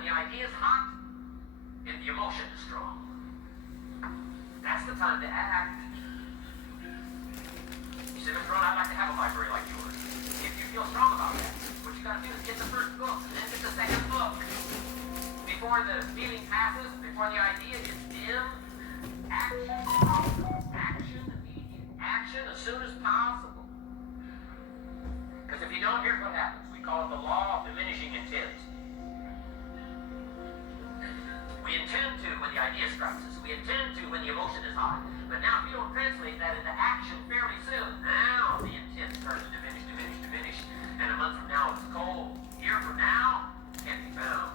when the idea is hot and the emotion is strong. That's the time to act. You say, Mr. Ron, I'd like to have a library like yours. If you feel strong about that, what you got to do is get the first book and then get the second book. Before the feeling passes, before the idea is dim, action, immediate action as soon as possible. Because if you don't, here's what happens. We call it the law of diminishing intent. We intend to when the idea strikes us. We intend to when the emotion is hot. But now if you don't translate that into action fairly soon, now the intent starts to diminish. And a month from now it's cold. A year from now, it can't be found.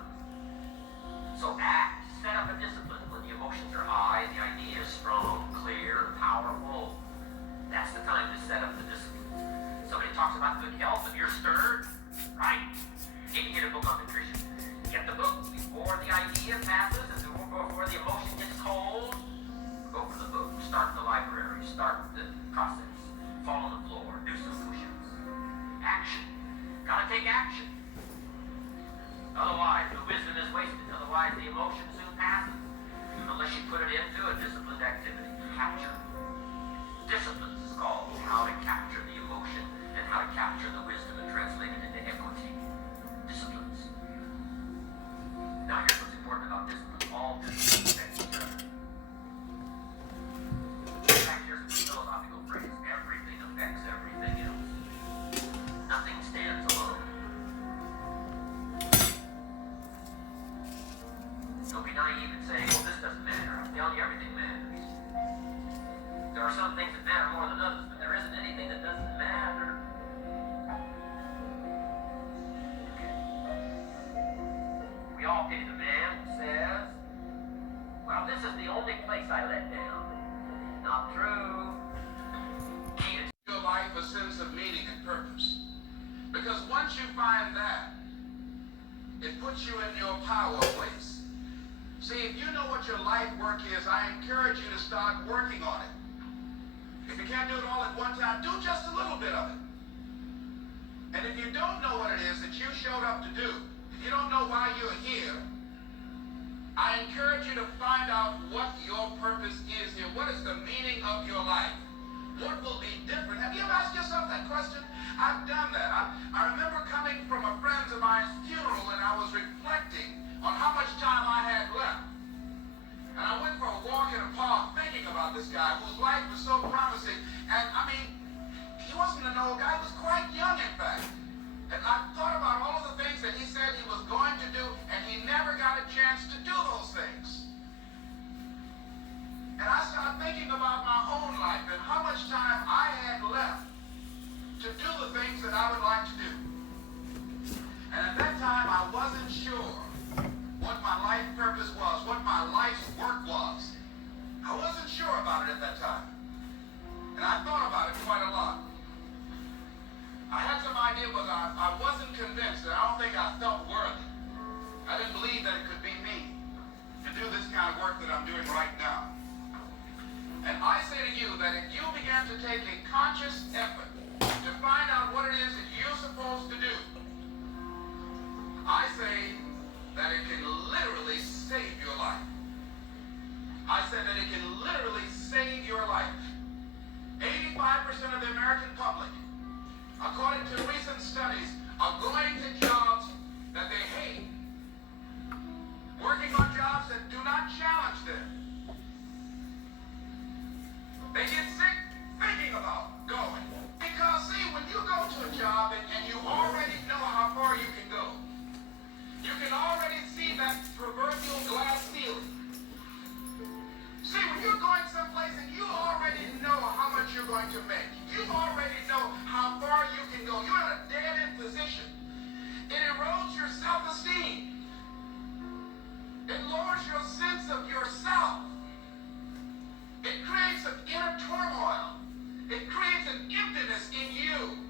So act. Set up a discipline when the emotions are high, the idea is strong, clear, powerful. That's the time to set up the discipline. Somebody talks about good health and you're stirred. Right. You need to get a book on nutrition. Get the book before the idea passes and before the emotion gets cold. Go for the book. Start the library. Start the process. Fall on the floor. Do some push-ups. Action. Gotta take action. Otherwise, the wisdom is wasted. Otherwise, the emotion soon passes. Unless you put it into a disciplined activity. Capture. Disciplines is called how to capture the emotion and how to capture the wisdom and translate it into equity. Disciplines. Now here's what's important about discipline. All disciplines affect each other. In fact, here's a philosophical phrase. Everything affects everything else. Nothing stands alone. Don't be naive and say, well, this doesn't matter. I'm telling you, everything matters. There are some things that matter more than others, but there isn't anything that doesn't matter. We all pity the man who says, well, this is the only place I let down. Not true. Key to your life a sense of meaning and purpose. Because once you find that, it puts you in your power place. See, if you know what your life work is, I encourage you to start working on it. If you can't do it all at one time, do just a little bit of it. And if you don't know what it is that you showed up to do, if you don't know why you're here, I encourage you to find out what your purpose is here. What is the meaning of your life? What will be different? Have you ever asked yourself that question? I've done that. I remember coming from a friend of mine's funeral and I was reflecting on how much time I had left. And I went for a walk in a park thinking about this guy whose life was so promising. And I mean, he wasn't an old guy, he was quite young in fact. And I thought about all of the things that he said he was going to do, and he never got a chance to do those things. And I started thinking about my own life and how much time I had left to do the things that I would like to do. And at that time, I wasn't sure what my life purpose was, what my life's work was. I wasn't sure about it at that time. And I thought about it quite a lot. I had some idea, but I wasn't convinced, and I don't think I felt worthy. I didn't believe that it could be me to do this kind of work that I'm doing right now. And I say to you that if you begin to take a conscious effort to find out what it is that you're supposed to do, I say that it can literally save your life. I said that it can literally save your life. 85% of the American public, according to recent studies, are going to jobs that they hate, working on jobs that do not challenge them. They get sick thinking about going. Because, see, when you go to a job and you already know how far you can go, you can already see that proverbial glass ceiling. See, when you're going someplace and you already know how much you're going to make, you already know how far you can go, you're in a dead-end position. It erodes your self-esteem. It lowers your sense of yourself. It creates an inner turmoil. It creates an emptiness in you.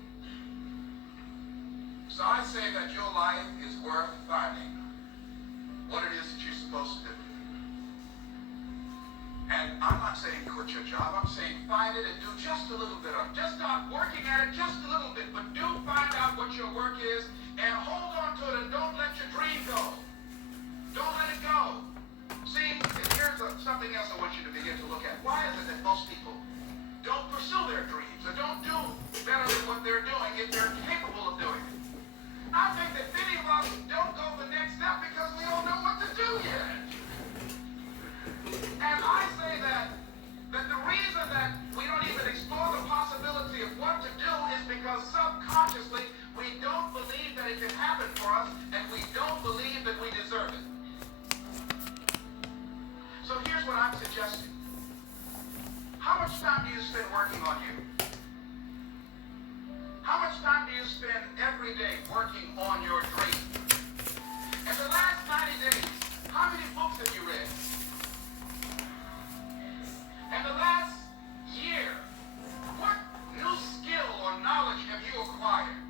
So I say that your life is worth finding what it is that you're supposed to do. And I'm not saying quit your job. I'm saying find it and do just a little bit of it. Just start working at it just a little bit. But do find out what your work is and hold on to it and don't let your dream go. don't do better than what they're doing if they're capable of doing it. I think that many of us don't go the next step because we don't know what to do yet. And I say that the reason that we don't even explore the possibility of what to do is because subconsciously we don't believe that it can happen for us, and we don't believe that we deserve it. So here's what I'm suggesting. How much time do you spend working on you? How much time do you spend every day working on your dream? In the last 90 days, how many books have you read? In the last year, what new skill or knowledge have you acquired?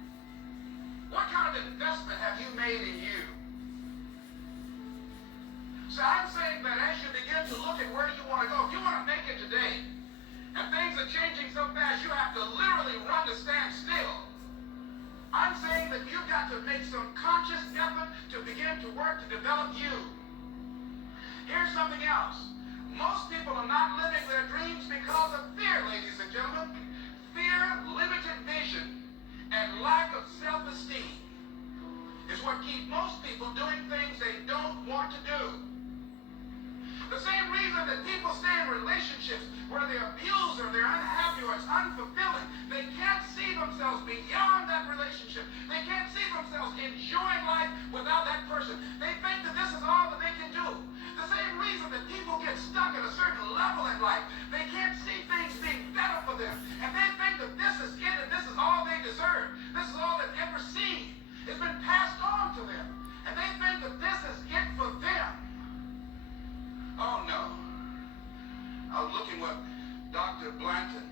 What kind of investment have you made in you? So I'm saying that as you begin to look at where you want to go, if you want to make it today, and things are changing so fast, you have to literally run to stand still. I'm saying that you've got to make some conscious effort to begin to work to develop you. Here's something else. Most people are not living their dreams because of fear, ladies and gentlemen. Fear, limited vision, and lack of self-esteem is what keep most people doing things they don't want to do. The same reason that people stay in relationships where they're abused or they're unhappy or it's unfulfilling, they can't see themselves beyond that relationship. They can't see themselves enjoying life without that person. They think that this is all that they can do. The same reason that people get stuck at a certain level in life, they can't see things being better for them. And they think that this is it and this is all they deserve. This is all they've ever seen. It's been passed on to them. And they think that this is it for them. Oh no. I was looking what Dr. Blanton